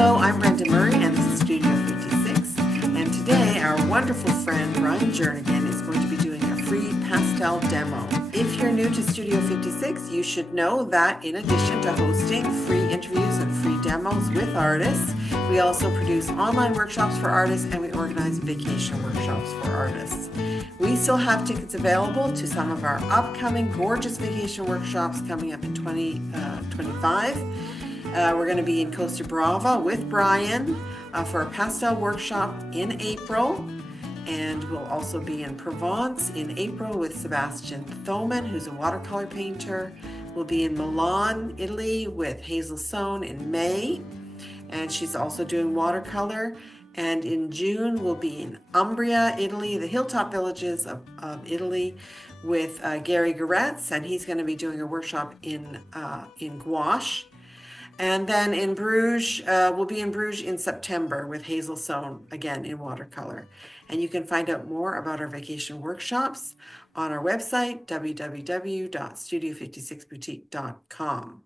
Hello, I'm Brenda Murray and this is Studio 56. And today our wonderful friend Bryan Jernigan is going to be doing a free pastel demo. If you're new to Studio 56, you should know that in addition to hosting free interviews and free demos with artists, we also produce online workshops for artists and we organize vacation workshops for artists. We still have tickets available to some of our upcoming gorgeous vacation workshops coming up in 2025. We're going to be in Costa Brava with Bryan for a pastel workshop in April. And we'll also be in Provence in April with Sebastian Thoman, who's a watercolor painter. We'll be in Milan, Italy with Hazel Sohn in May. And she's also doing watercolor. And in June, we'll be in Umbria, Italy, the hilltop villages of Italy with Gary Goretz. And he's going to be doing a workshop in gouache. And then in Bruges, we'll be in Bruges in September with Hazel Sohn, again in watercolor. And you can find out more about our vacation workshops on our website, www.studio56boutique.com.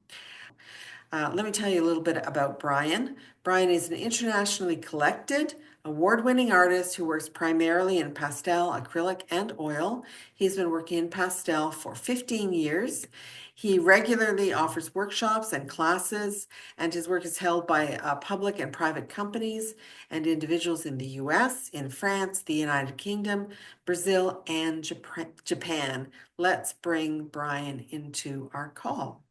Let me tell you a little bit about Bryan. Bryan is an internationally collected, award-winning artist who works primarily in pastel, acrylic, and oil. He's been working in pastel for 15 years. He regularly offers workshops and classes, and his work is held by public and private companies and individuals in the US, in France, the United Kingdom, Brazil, and Japan. Let's bring Bryan into our call.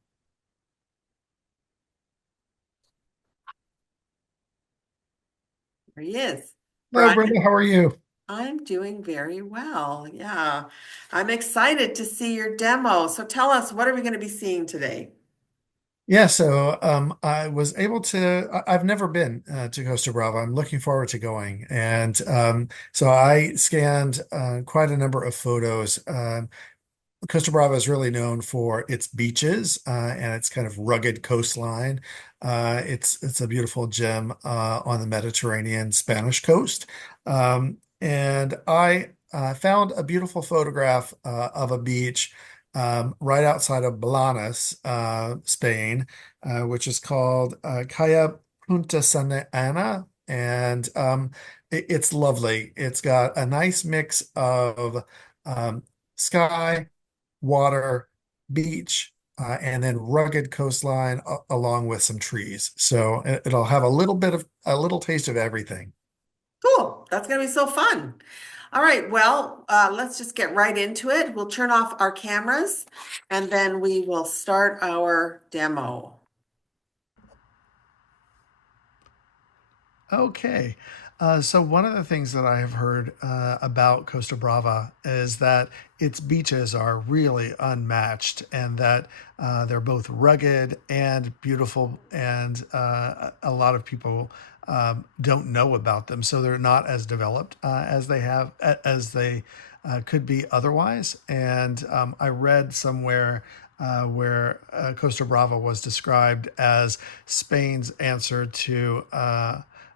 There he is. Hello, Bryan, Brenda. How are you? I'm doing very well. Yeah, I'm excited to see your demo. So tell us, what are we going to be seeing today? I was able to. I've never been to Costa Brava. I'm looking forward to going, and so I scanned quite a number of photos. Costa Brava is really known for its beaches and its kind of rugged coastline. It's a beautiful gem on the Mediterranean Spanish coast. And I found a beautiful photograph of a beach right outside of Blanes, Spain, which is called Caya Punta Santa Ana. And it's lovely. It's got a nice mix of sky, water, beach, and then rugged coastline along with some trees. So it'll have a little taste of everything. Cool. That's going to be so fun. All right. Well, let's just get right into it. We'll turn off our cameras and then we will start our demo. Okay. So one of the things that I have heard about Costa Brava is that its beaches are really unmatched and that they're both rugged and beautiful, and a lot of people don't know about them. So they're not as developed as they could be otherwise. And I read somewhere where Costa Brava was described as Spain's answer to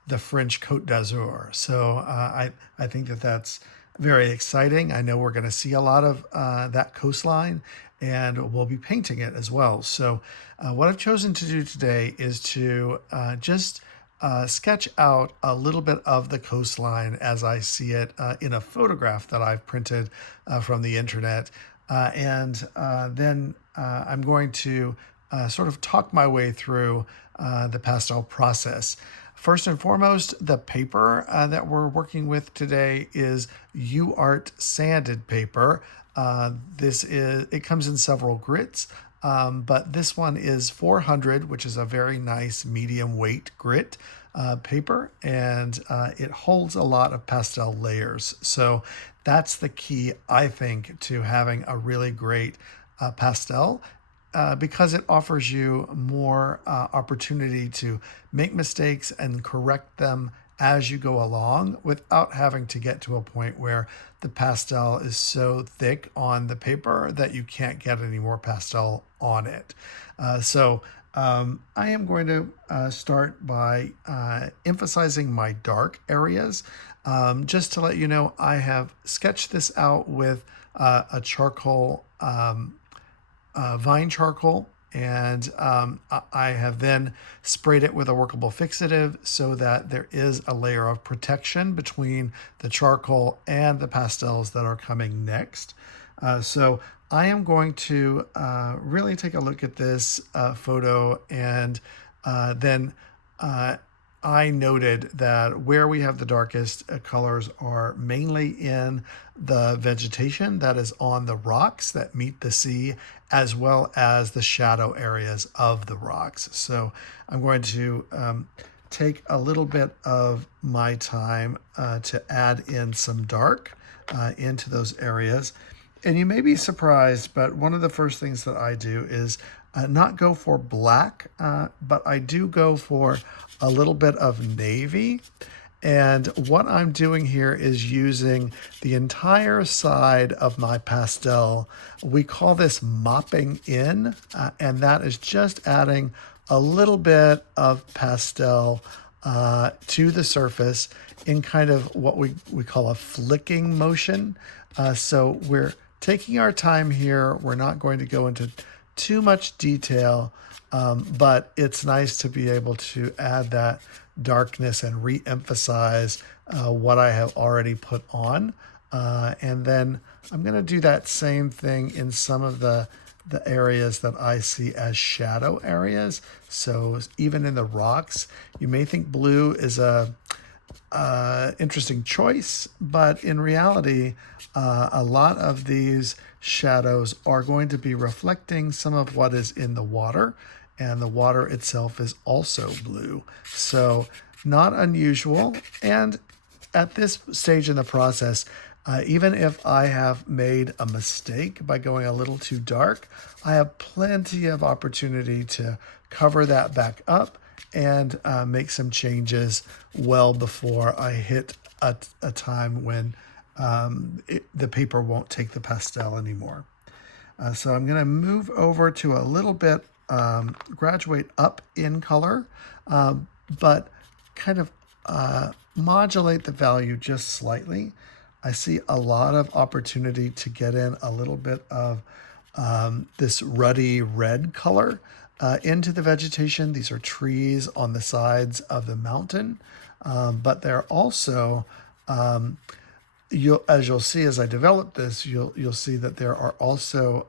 the French Côte d'Azur. So I think that that's very exciting. I know we're going to see a lot of that coastline, and we'll be painting it as well. So what I've chosen to do today is to just sketch out a little bit of the coastline as I see it in a photograph that I've printed from the internet. Then I'm going to sort of talk my way through the pastel process. First and foremost, the paper that we're working with today is UArt sanded paper. It comes in several grits, but this one is 400, which is a very nice medium weight grit paper, and it holds a lot of pastel layers. So that's the key, I think, to having a really great pastel, because it offers you more opportunity to make mistakes and correct them as you go along without having to get to a point where the pastel is so thick on the paper that you can't get any more pastel on it. I am going to start by emphasizing my dark areas. Just to let you know, I have sketched this out with a charcoal vine charcoal, and I have then sprayed it with a workable fixative so that there is a layer of protection between the charcoal and the pastels that are coming next. So I am going to really take a look at this photo, and then I noted that where we have the darkest colors are mainly in the vegetation that is on the rocks that meet the sea, as well as the shadow areas of the rocks. So I'm going to take a little bit of my time to add in some dark into those areas. And you may be surprised, but one of the first things that I do is not go for black, but I do go for a little bit of navy. And what I'm doing here is using the entire side of my pastel. We call this mopping in, and that is just adding a little bit of pastel to the surface in kind of what we call a flicking motion. So we're taking our time here. We're not going to go into too much detail, but it's nice to be able to add that darkness and re-emphasize what I have already put on. And then I'm going to do that same thing in some of the areas that I see as shadow areas. So even in the rocks, you may think blue is a interesting choice, but in reality, a lot of these shadows are going to be reflecting some of what is in the water, and the water itself is also blue. So not unusual. And at this stage in the process, even if I have made a mistake by going a little too dark, I have plenty of opportunity to cover that back up and make some changes well before I hit a time when the paper won't take the pastel anymore. So I'm going to move over to a little bit, graduate up in color, but kind of modulate the value just slightly. I see a lot of opportunity to get in a little bit of this ruddy red color into the vegetation. These are trees on the sides of the mountain, but they're also, as you'll see as I develop this, you'll see that there are also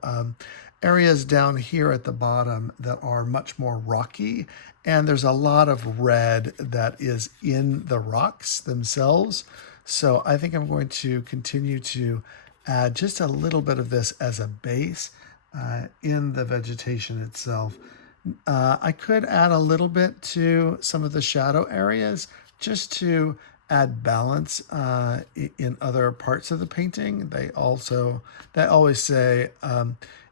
areas down here at the bottom that are much more rocky, and there's a lot of red that is in the rocks themselves. So I think I'm going to continue to add just a little bit of this as a base in the vegetation itself. I could add a little bit to some of the shadow areas just to add balance in other parts of the painting. They always say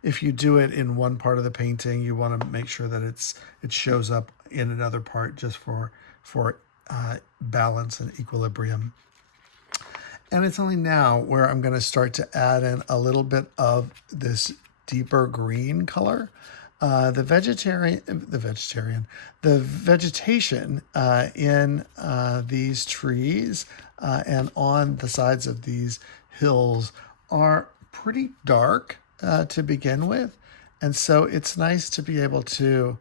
if you do it in one part of the painting, you want to make sure that it shows up in another part just for balance and equilibrium. And it's only now where I'm going to start to add in a little bit of this deeper green color. The vegetation in these trees and on the sides of these hills are pretty dark to begin with. And so it's nice to be able to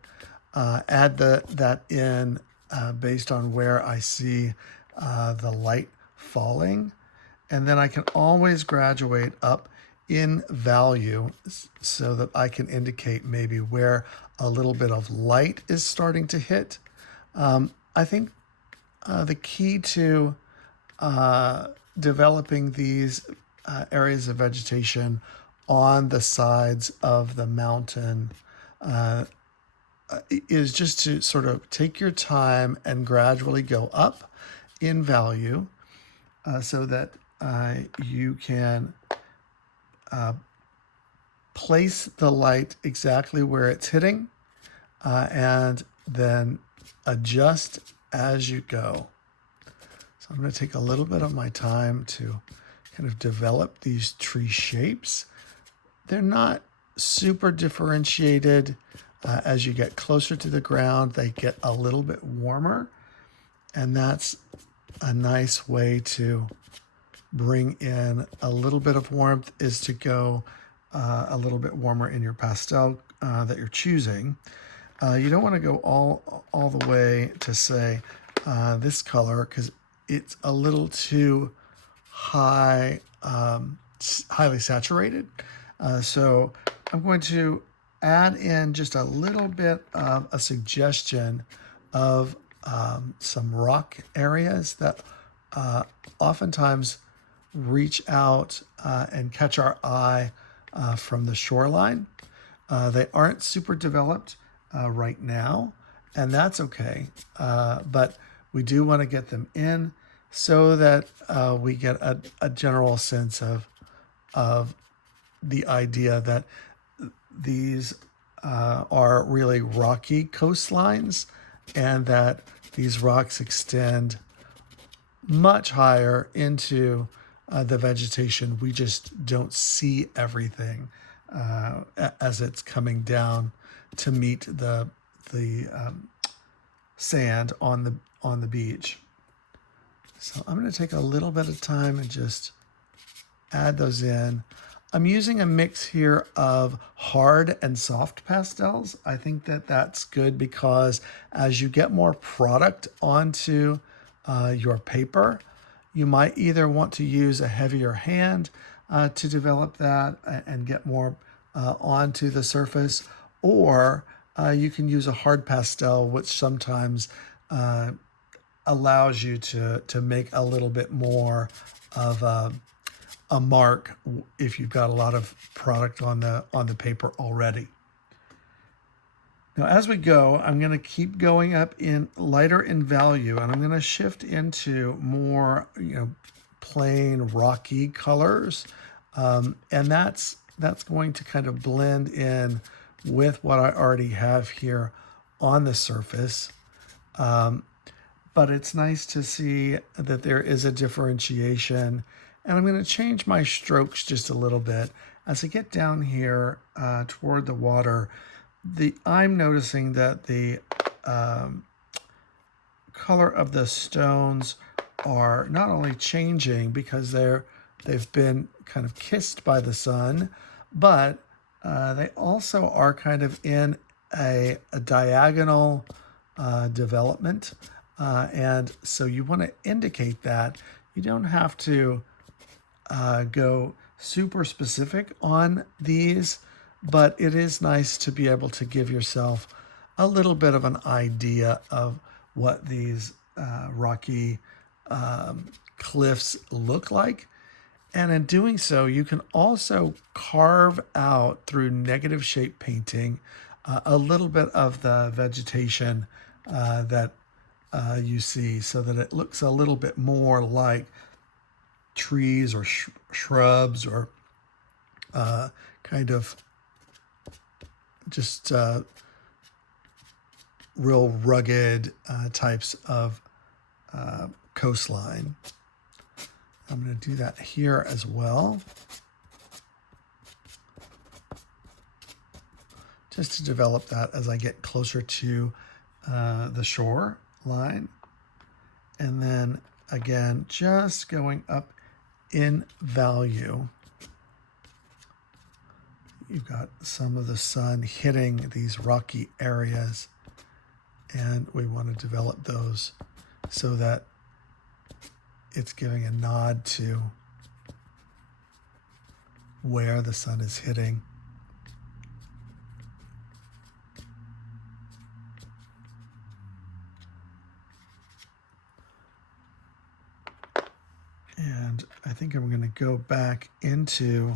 add that in based on where I see the light falling. And then I can always graduate up in value so that I can indicate maybe where a little bit of light is starting to hit. I think the key to developing these areas of vegetation on the sides of the mountain is just to sort of take your time and gradually go up in value so that you can place the light exactly where it's hitting and then adjust as you go. So I'm going to take a little bit of my time to kind of develop these tree shapes. They're not super differentiated. As you get closer to the ground, they get a little bit warmer, and that's a nice way to bring in a little bit of warmth, is to go a little bit warmer in your pastel that you're choosing. You don't want to go all the way to say this color because it's a little too highly saturated. So I'm going to add in just a little bit of a suggestion of some rock areas that oftentimes reach out and catch our eye from the shoreline. They aren't super developed right now, and that's okay. But we do want to get them in so that we get a general sense of the idea that these are really rocky coastlines and that these rocks extend much higher into the vegetation. We just don't see everything as it's coming down to meet the sand on the beach. So I'm going to take a little bit of time and just add those in. I'm using a mix here of hard and soft pastels. I think that that's good because as you get more product onto your paper, you might either want to use a heavier hand to develop that and get more onto the surface, or you can use a hard pastel, which sometimes allows you to make a little bit more of a mark if you've got a lot of product on the paper already. Now, as we go, I'm going to keep going up in lighter in value, and I'm going to shift into more, plain rocky colors, and that's going to kind of blend in with what I already have here on the surface. But it's nice to see that there is a differentiation, and I'm going to change my strokes just a little bit as I get down here toward the water. I'm noticing that the color of the stones are not only changing because they've been kind of kissed by the sun, but they also are kind of in a diagonal development. And so you want to indicate that. You don't have to go super specific on these, but it is nice to be able to give yourself a little bit of an idea of what these rocky cliffs look like. And in doing so, you can also carve out through negative shape painting a little bit of the vegetation that you see so that it looks a little bit more like trees or shrubs or kind of just real rugged types of coastline. I'm going to do that here as well, just to develop that as I get closer to the shore line. And then again, just going up in value. You've got some of the sun hitting these rocky areas, and we want to develop those so that it's giving a nod to where the sun is hitting. And I think I'm going to go back into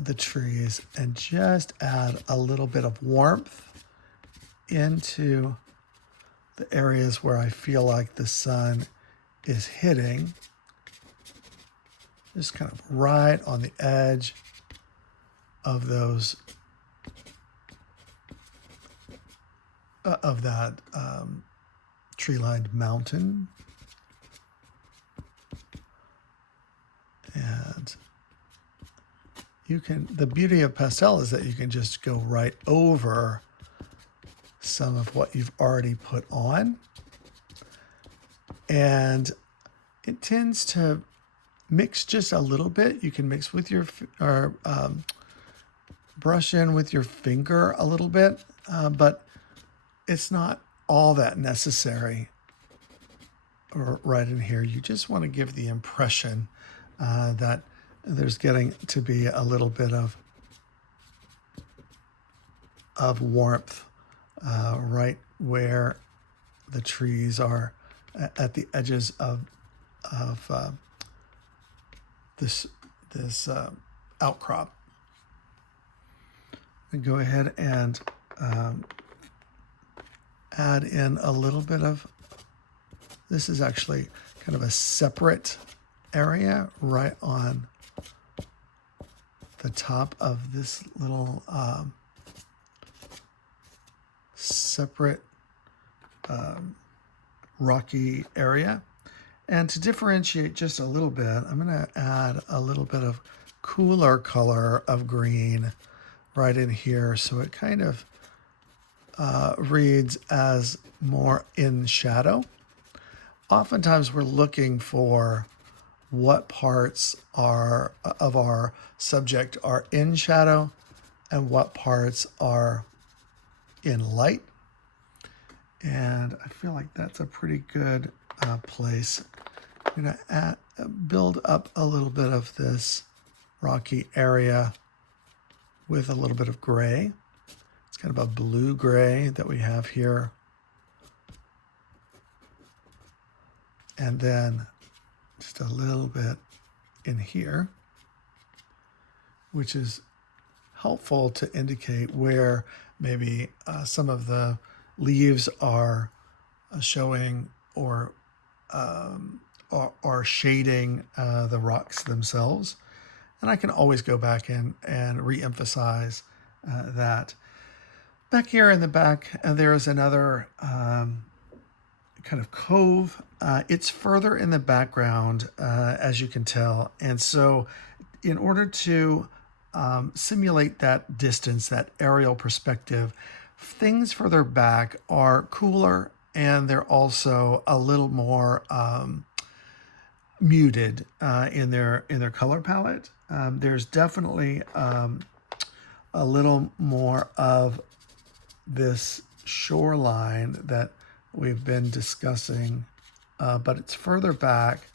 the trees and just add a little bit of warmth into the areas where I feel like the sun is hitting, just kind of right on the edge of those of that tree-lined mountain. And the beauty of pastel is that you can just go right over some of what you've already put on. And it tends to mix just a little bit. You can mix with your brush in with your finger a little bit, but it's not all that necessary right in here. You just want to give the impression that there's getting to be a little bit of warmth right where the trees are at the edges of this outcrop. And go ahead and add in a little bit of, this is actually kind of a separate area right on the top of this little separate rocky area. And to differentiate just a little bit, I'm going to add a little bit of cooler color of green right in here, so it kind of reads as more in shadow. Oftentimes we're looking for what parts are of our subject are in shadow and what parts are in light. And I feel like that's a pretty good place. I'm going to build up a little bit of this rocky area with a little bit of gray. It's kind of a blue-gray that we have here. And then just a little bit in here, which is helpful to indicate where maybe some of the leaves are showing or are shading the rocks themselves. And I can always go back in and re-emphasize that. Back here in the back, there's another kind of cove. It's further in the background, as you can tell. And so in order to simulate that distance, that aerial perspective, things further back are cooler and they're also a little more muted in their color palette. There's definitely a little more of this shoreline that we've been discussing, but it's further back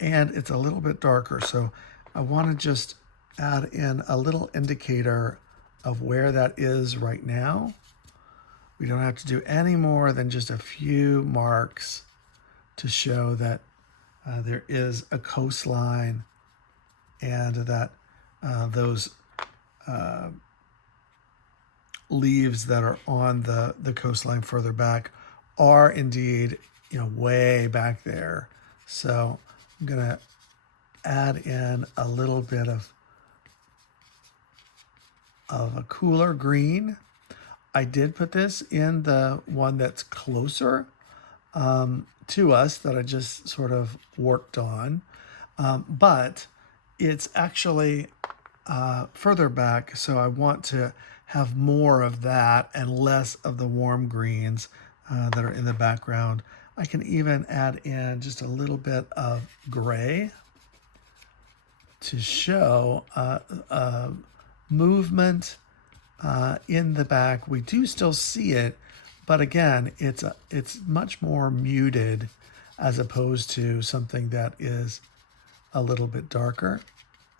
and it's a little bit darker. So I want to just add in a little indicator of where that is right now. We don't have to do any more than just a few marks to show that there is a coastline and that those leaves that are on the coastline further back are indeed, way back there. So I'm going to add in a little bit of a cooler green. I did put this in the one that's closer to us that I just sort of worked on, but it's actually further back, so I want to have more of that and less of the warm greens that are in the background. I can even add in just a little bit of gray to show movement in the back. We do still see it, but again, it's much more muted as opposed to something that is a little bit darker.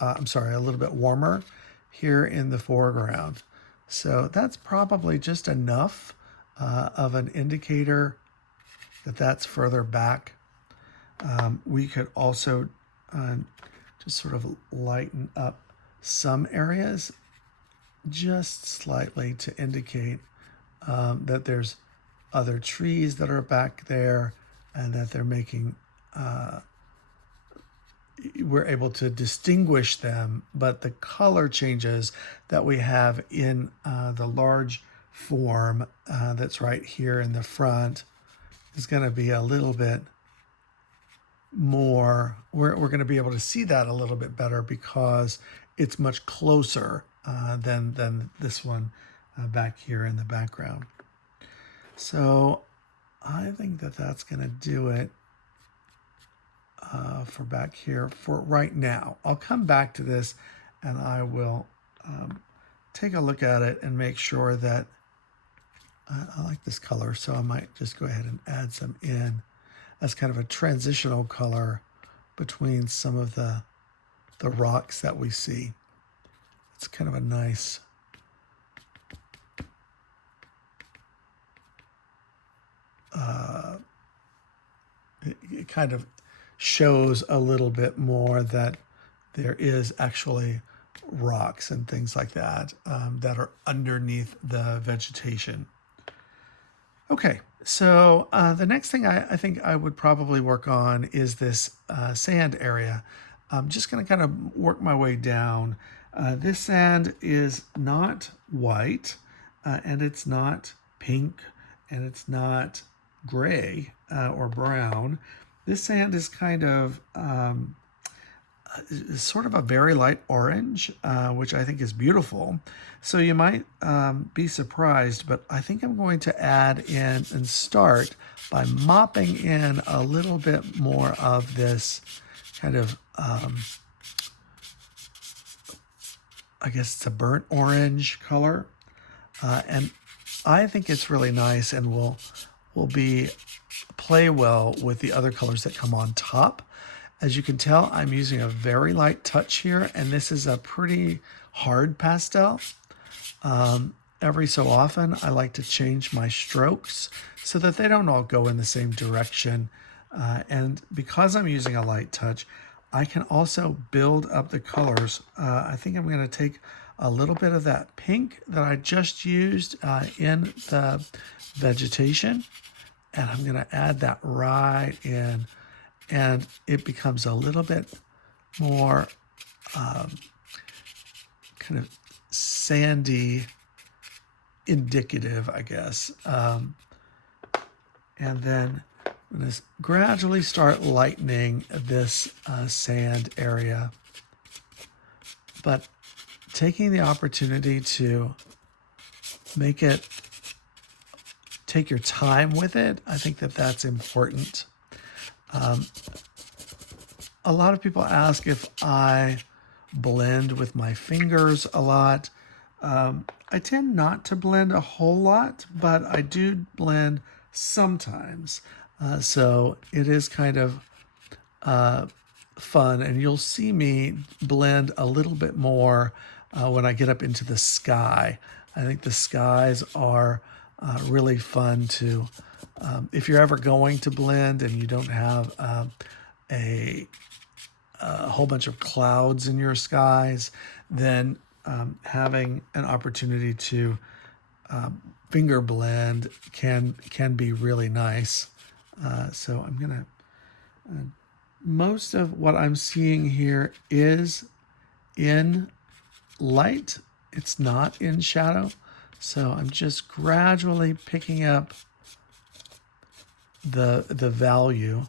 A little bit warmer here in the foreground. So that's probably just enough of an indicator that that's further back. We could also just sort of lighten up some areas just slightly to indicate that there's other trees that are back there and that they're making, we're able to distinguish them, but the color changes that we have in the large form that's right here in the front is going to be a little bit more, we're going to be able to see that a little bit better because it's much closer than this one back here in the background. So I think that that's going to do it for back here for right now. I'll come back to this and I will take a look at it and make sure that I like this color, so I might just go ahead and add some in as kind of a transitional color between some of the rocks that we see. It's kind of a nice it kind of shows a little bit more that there is actually rocks and things like that that are underneath the vegetation. Okay, so the next thing I think I would probably work on is this sand area. I'm just going to kind of work my way down. This sand is not white, and it's not pink, and it's not gray or brown. This sand is kind of sort of a very light orange, which I think is beautiful. So you might be surprised, but I think I'm going to add in and start by mopping in a little bit more of this kind of, I guess it's a burnt orange color. And I think it's really nice and will play well with the other colors that come on top. As you can tell, I'm using a very light touch here, and this is a pretty hard pastel. Every so often, I like to change my strokes so that they don't all go in the same direction. And because I'm using a light touch, I can also build up the colors. I think I'm going to take a little bit of that pink that I just used in the vegetation, and I'm going to add that right in. And it becomes a little bit more kind of sandy, indicative, I guess. And then I'm going to gradually start lightening this sand area, but taking the opportunity to take your time with it. I think that that's important. A lot of people ask if I blend with my fingers a lot. I tend not to blend a whole lot, but I do blend sometimes. So it is kind of fun, and you'll see me blend a little bit more when I get up into the sky. I think the skies are really fun to, if you're ever going to blend and you don't have a whole bunch of clouds in your skies, then having an opportunity to finger blend can be really nice. So I'm gonna, most of what I'm seeing here is in light. It's not in shadow. So I'm just gradually picking up the value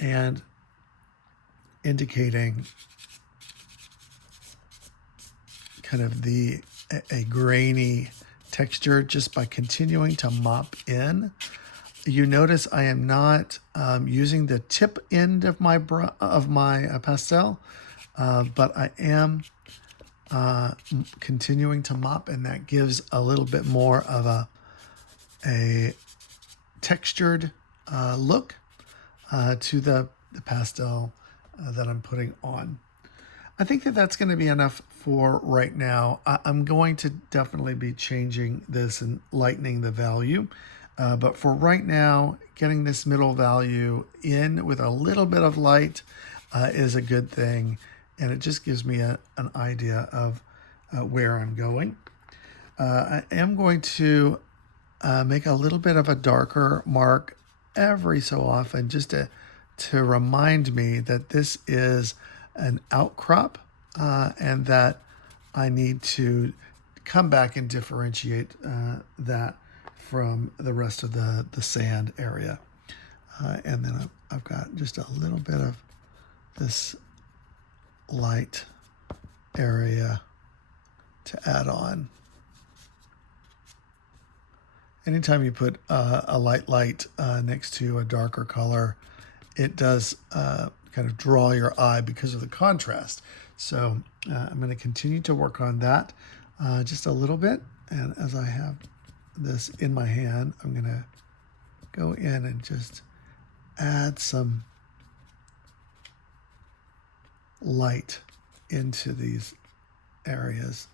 and indicating kind of a grainy texture just by continuing to mop in. You notice I am not using the tip end of my pastel, but I am continuing to mop, and that gives a little bit more of a textured look to the pastel that I'm putting on. I think that that's going to be enough for right now. I'm going to definitely be changing this and lightening the value. But for right now, getting this middle value in with a little bit of light is a good thing. And it just gives me an idea of where I'm going. I am going to make a little bit of a darker mark every so often, just to remind me that this is an outcrop and that I need to come back and differentiate that from the rest of the sand area. And then I've got just a little bit of this light area to add on. Anytime you put a light next to a darker color, it does kind of draw your eye because of the contrast. So I'm going to continue to work on that. just a little bit. And as I have this in my hand, I'm going to go in and just add some light into these areas.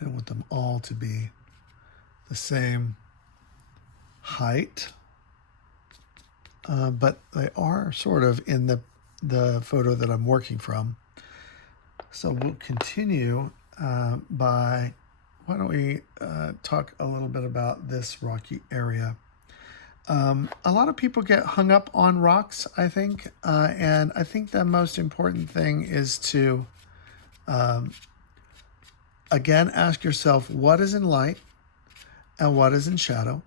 I don't want them all to be the same height, but they are sort of in the photo that I'm working from. So we'll continue by, why don't we talk a little bit about this rocky area. A lot of people get hung up on rocks, I think, and I think the most important thing is to, again, ask yourself what is in light and what is in shadow.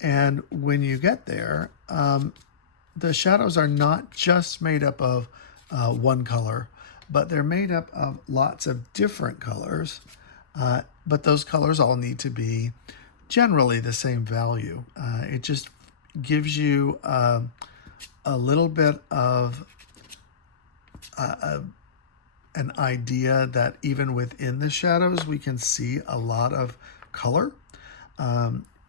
And when you get there, the shadows are not just made up of one color, but they're made up of lots of different colors. But those colors all need to be generally the same value. It just gives you a little bit of an idea that even within the shadows, we can see a lot of color.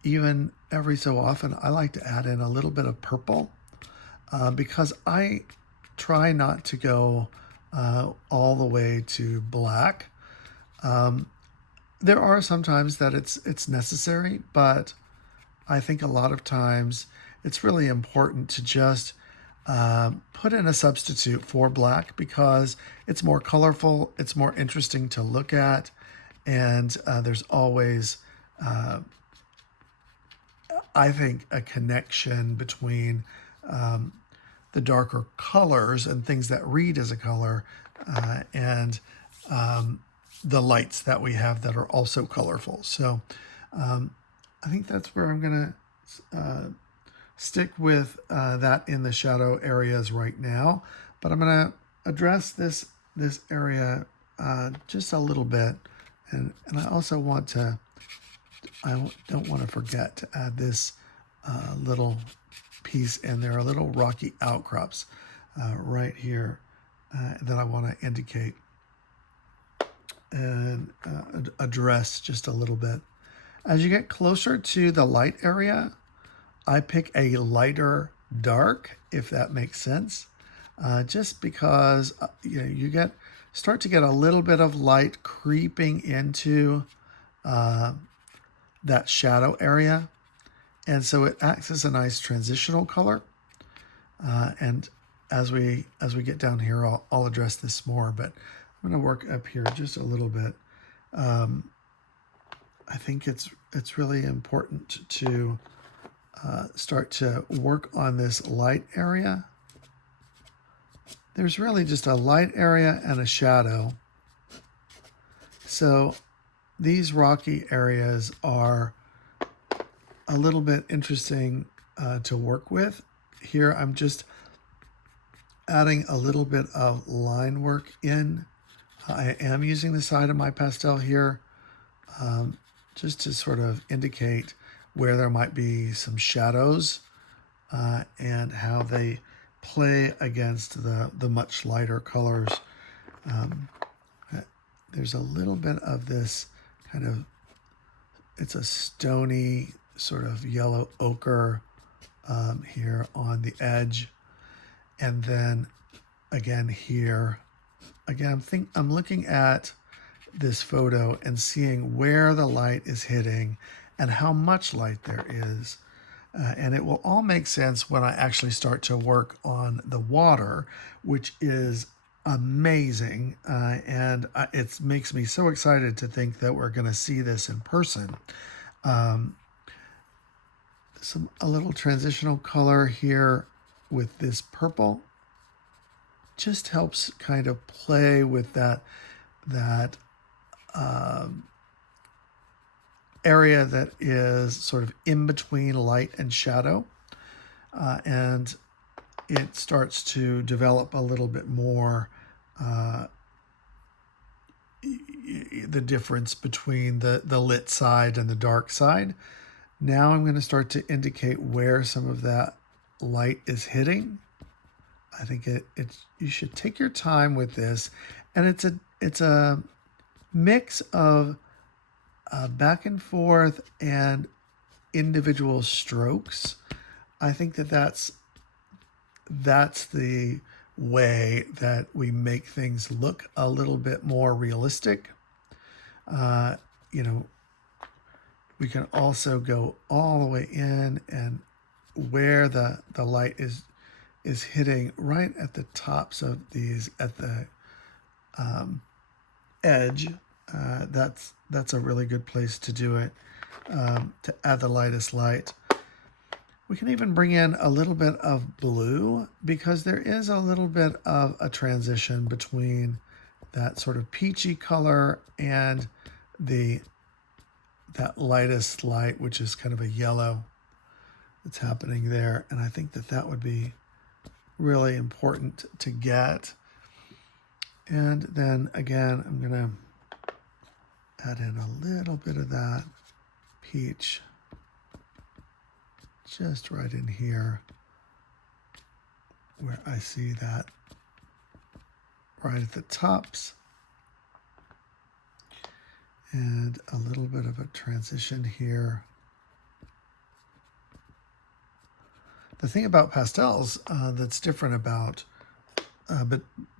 Even every so often, I like to add in a little bit of purple because I try not to go all the way to black. There are some times that it's necessary, but I think a lot of times it's really important to just put in a substitute for black because it's more colorful, it's more interesting to look at, and there's always, I think, a connection between the darker colors and things that read as a color and the lights that we have that are also colorful. So I think that's where I'm going to stick with that in the shadow areas right now. But I'm going to address this area just a little bit. And I also want to, I don't want to forget to add this little piece in there, little rocky outcrops right here that I want to indicate and address just a little bit. As you get closer to the light area, I pick a lighter dark, if that makes sense, just because you start to get a little bit of light creeping into that shadow area, and so it acts as a nice transitional color. And as we get down here, I'll address this more, but I'm going to work up here just a little bit. I think it's really important to start to work on this light area. There's really just a light area and a shadow. So these rocky areas are a little bit interesting to work with. Here I'm just adding a little bit of line work in. I am using the side of my pastel here just to sort of indicate where there might be some shadows and how they play against the much lighter colors. There's a little bit of this kind of, it's a stony sort of yellow ochre here on the edge. And then again here, again, I'm looking at this photo and seeing where the light is hitting and how much light there is. And it will all make sense when I actually start to work on the water, which is amazing. And it makes me so excited to think that we're going to see this in person. A little transitional color here with this purple just helps kind of play with that area that is sort of in between light and shadow, and it starts to develop a little bit more the difference between the lit side and the dark side. Now I'm going to start to indicate where some of that light is hitting. I think you should take your time with this, and it's a mix of back and forth and individual strokes. I think that's the way that we make things look a little bit more realistic. Uh, you know, we can also go all the way in, and where the light is hitting right at the tops of these at the edge. That's a really good place to do it, to add the lightest light. We can even bring in a little bit of blue because there is a little bit of a transition between that sort of peachy color and that lightest light, which is kind of a yellow that's happening there. And I think that would be really important to get. And then again, I'm going to add in a little bit of that peach just right in here where I see that right at the tops, and a little bit of a transition here. The thing about pastels that's different about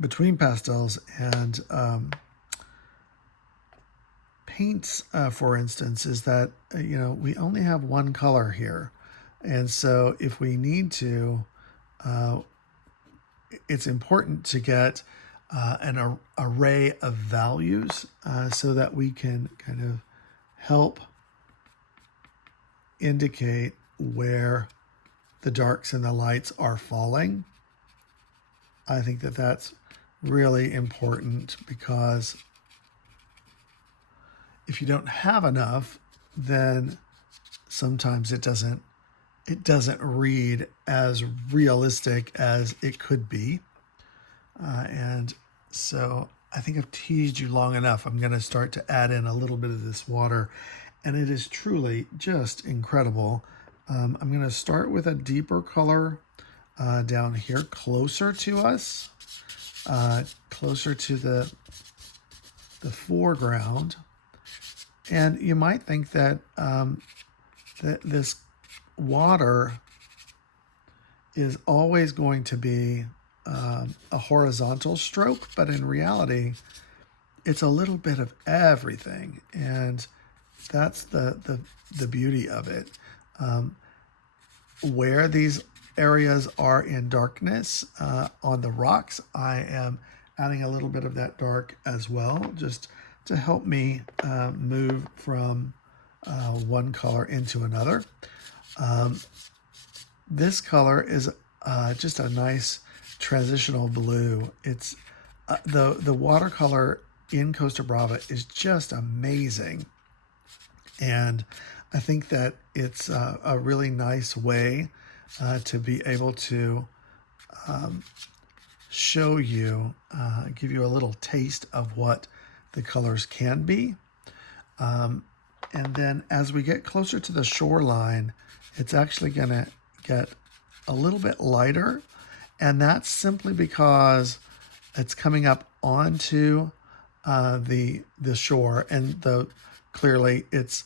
between pastels and paints, for instance, is that we only have one color here. And so if we need to, it's important to get an array of values so that we can kind of help indicate where the darks and the lights are falling. I think that's really important, because if you don't have enough, then sometimes it doesn't read as realistic as it could be. And so I think I've teased you long enough. I'm going to start to add in a little bit of this water, and it is truly just incredible. I'm going to start with a deeper color down here, closer to us, closer to the foreground. And you might think that that this water is always going to be a horizontal stroke, but in reality, it's a little bit of everything, and that's the beauty of it. Where these areas are in darkness on the rocks, I am adding a little bit of that dark as well, just to help me move from one color into another. This color is just a nice transitional blue. It's the watercolor in Costa Brava is just amazing, and I think that it's a really nice way to be able to show you, give you a little taste of what the colors can be. And then as we get closer to the shoreline, it's actually going to get a little bit lighter, and that's simply because it's coming up onto the shore, and clearly it's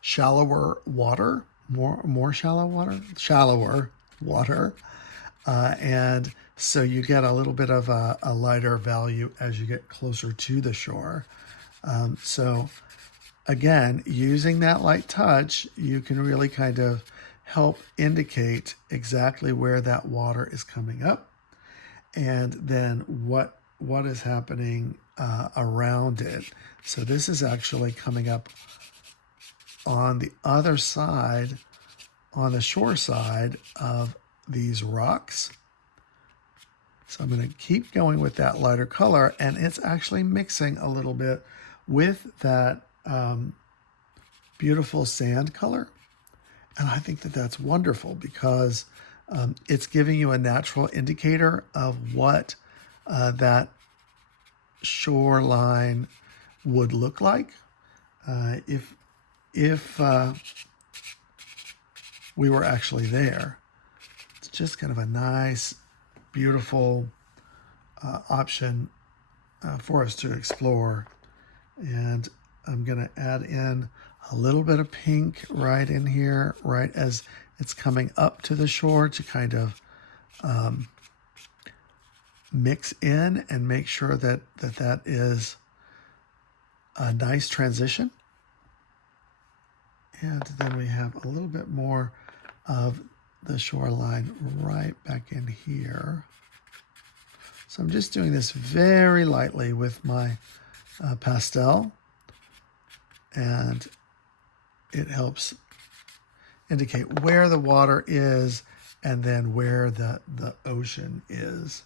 shallower water, more shallower water, and so you get a little bit of a lighter value as you get closer to the shore. So again, using that light touch, you can really kind of help indicate exactly where that water is coming up, and then what is happening around it. So this is actually coming up on the other side, on the shore side of these rocks. So I'm going to keep going with that lighter color, and it's actually mixing a little bit with that beautiful sand color. And I think that's wonderful, because it's giving you a natural indicator of what that shoreline would look like if we were actually there. It's just kind of a nice beautiful option for us to explore. And I'm going to add in a little bit of pink right in here, right as it's coming up to the shore, to kind of mix in and make sure that that is a nice transition. And then we have a little bit more of the shoreline right back in here. So I'm just doing this very lightly with my pastel, and it helps indicate where the water is and then where the ocean is.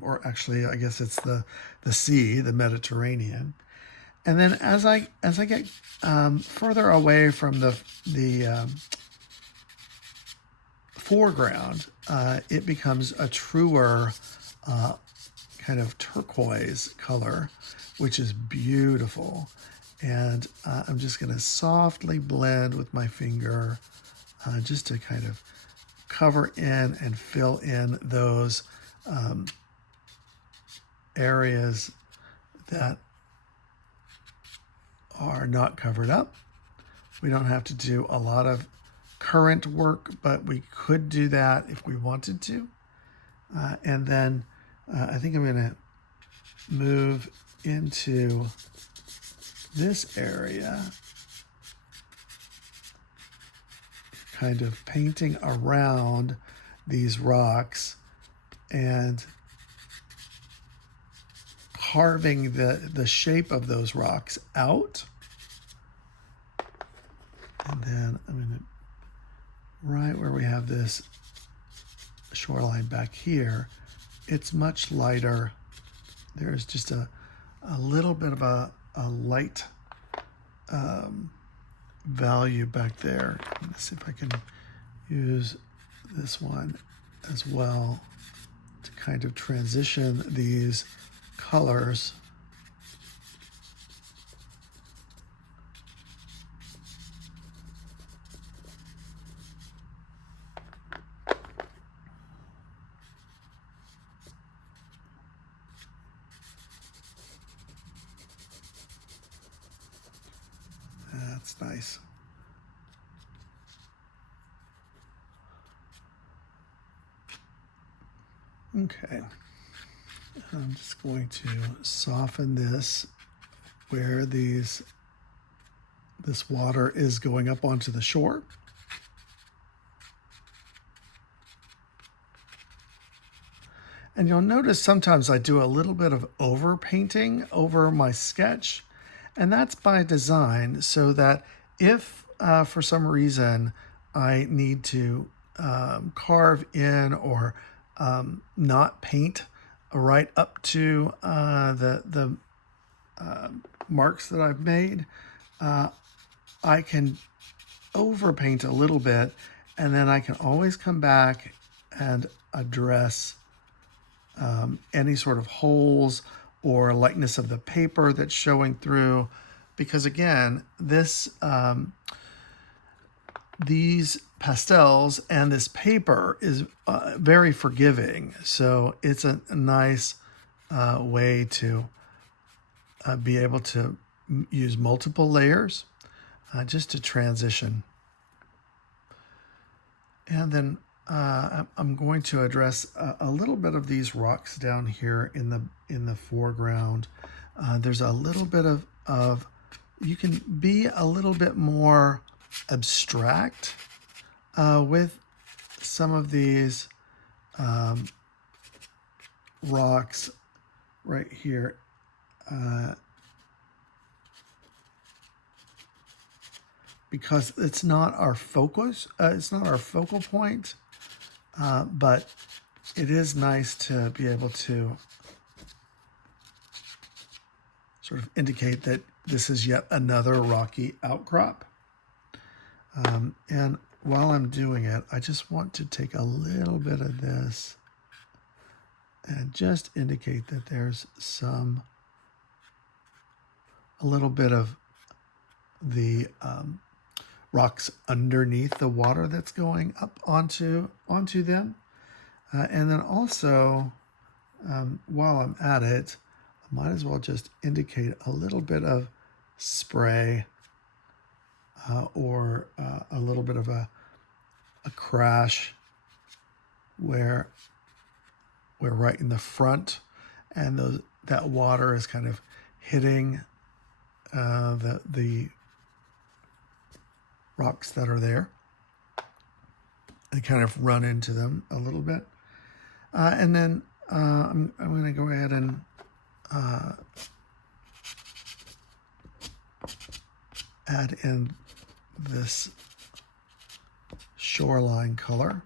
Or actually, I guess it's the sea, the Mediterranean. And then as I get further away from the foreground, it becomes a truer kind of turquoise color, which is beautiful. And I'm just going to softly blend with my finger just to kind of cover in and fill in those areas that are not covered up. We don't have to do a lot of current work, but we could do that if we wanted to. And then I think I'm going to move into this area, kind of painting around these rocks and carving the shape of those rocks out. And then I'm going to, right where we have this shoreline back here, it's much lighter. There's just a little bit of a light value back there. Let's see if I can use this one as well to kind of transition these colors. That's nice. Okay. I'm just going to soften this where this water is going up onto the shore. And you'll notice sometimes I do a little bit of over painting over my sketch, and that's by design, so that if for some reason I need to carve in or not paint right up to the marks that I've made, I can overpaint a little bit, and then I can always come back and address any sort of holes or lightness of the paper that's showing through, because again, these pastels and this paper is very forgiving. So it's a nice way to be able to use multiple layers just to transition. And then I'm going to address a little bit of these rocks down here in the foreground. There's a little bit of you can be a little bit more abstract with some of these rocks right here. Because it's not our focus, it's not our focal point, but it is nice to be able to sort of indicate that this is yet another rocky outcrop. And while I'm doing it, I just want to take a little bit of this and just indicate that there's a little bit of the rocks underneath the water that's going up onto them. And then also, while I'm at it, I might as well just indicate a little bit of spray or a little bit of a crash where we're right in the front, and that water is kind of hitting the rocks that are there. They kind of run into them a little bit. And then I'm going to go ahead and add in this shoreline color.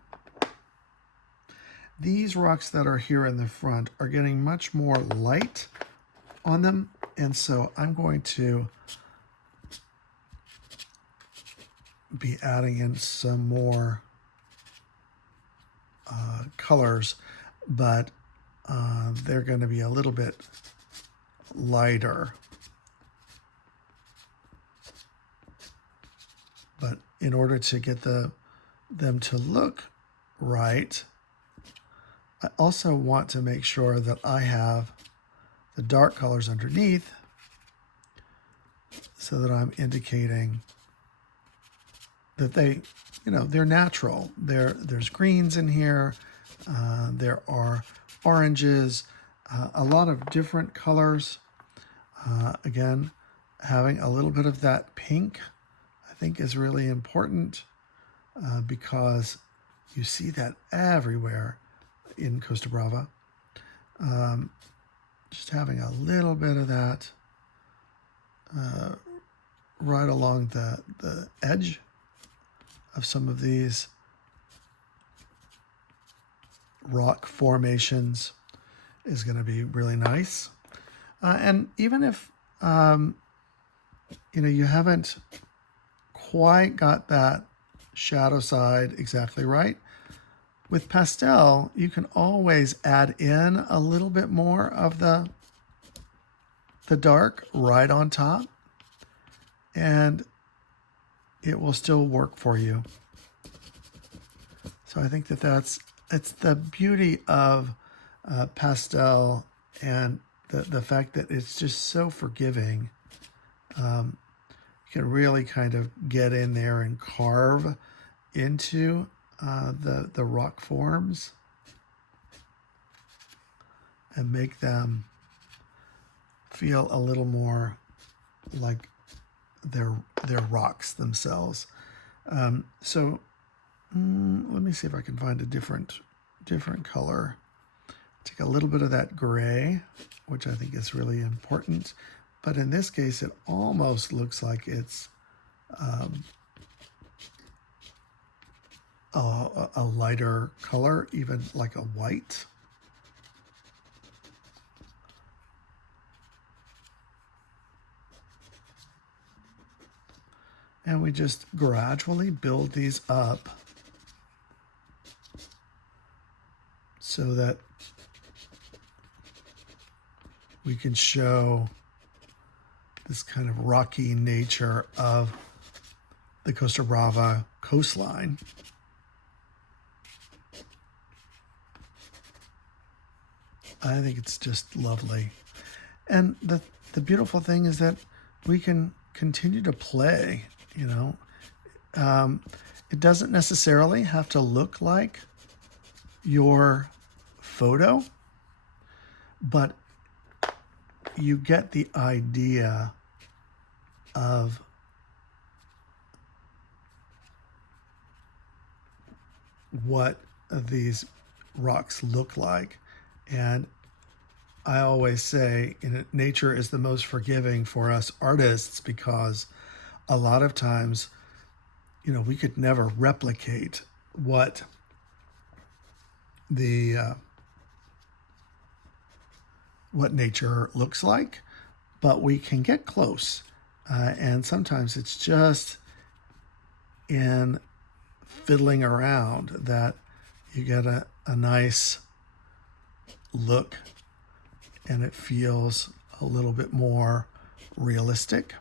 These rocks that are here in the front are getting much more light on them, and so I'm going to be adding in some more colors, but they're going to be a little bit lighter. But in order to get them to look right, I also want to make sure that I have the dark colors underneath so that I'm indicating that they're natural. There's greens in here. There are oranges, a lot of different colors. Again, having a little bit of that pink, I think, is really important because you see that everywhere in Costa Brava. Just having a little bit of that right along the edge of some of these rock formations is going to be really nice. And even if you haven't quite got that shadow side exactly right, with pastel, you can always add in a little bit more of the dark right on top, and it will still work for you. So I think it's the beauty of pastel, and the fact that it's just so forgiving. You can really kind of get in there and carve into the rock forms and make them feel a little more like they're rocks themselves. So let me see if I can find a different color. Take a little bit of that gray, which I think is really important. But in this case, it almost looks like it's a lighter color, even like a white. And we just gradually build these up so that we can show this kind of rocky nature of the Costa Brava coastline. I think it's just lovely. And the beautiful thing is that we can continue to play, It doesn't necessarily have to look like your photo, but you get the idea of what these rocks look like. And I always say, nature is the most forgiving for us artists, because a lot of times, we could never replicate what what nature looks like, but we can get close. And sometimes it's just in fiddling around that you get a nice look, and it feels a little bit more realistic.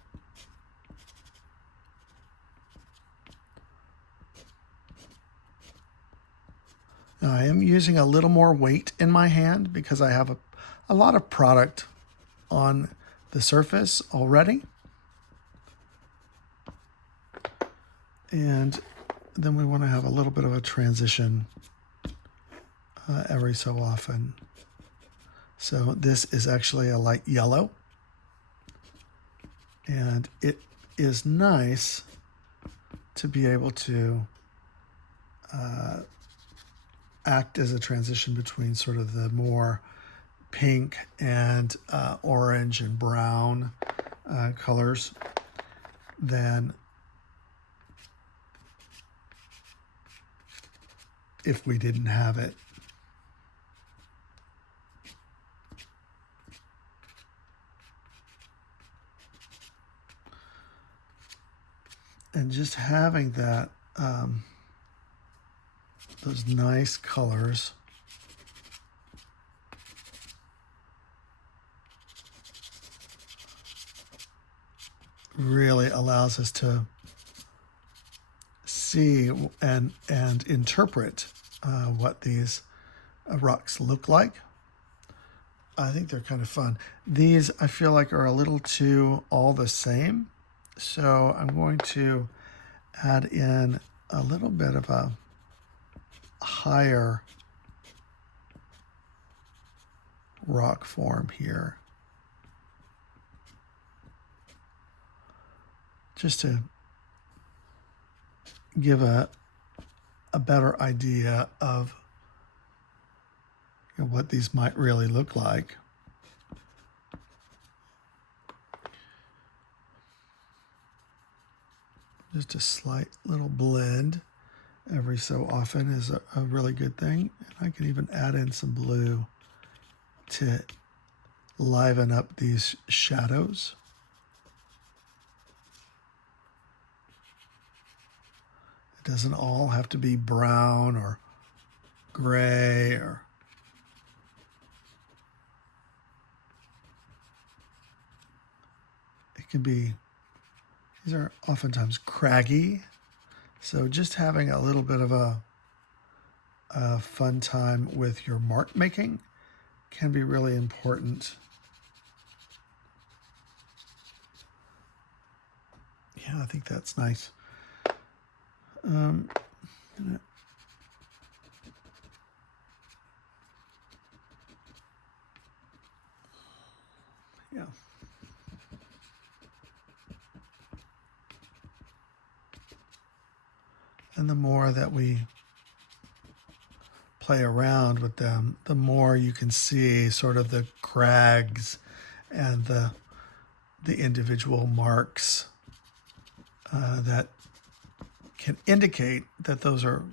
Now, I am using a little more weight in my hand because I have a lot of product on the surface already. And then we want to have a little bit of a transition every so often. So this is actually a light yellow. And it is nice to be able to act as a transition between sort of the more pink and orange and brown colors than if we didn't have it. And just having that, those nice colors really allows us to see and interpret what these rocks look like. I think they're kind of fun. These I feel like are a little too all the same. So I'm going to add in a little bit of a higher rock form here, just to give a better idea of what these might really look like. Just a slight little blend every so often is a really good thing. And I can even add in some blue to liven up these shadows. It doesn't all have to be brown or gray or it can be, these are oftentimes craggy. So just having a little bit of a fun time with your mark making can be really important. Yeah, I think that's nice. Yeah. And the more that we play around with them, the more you can see sort of the crags and the individual marks that can indicate that those are,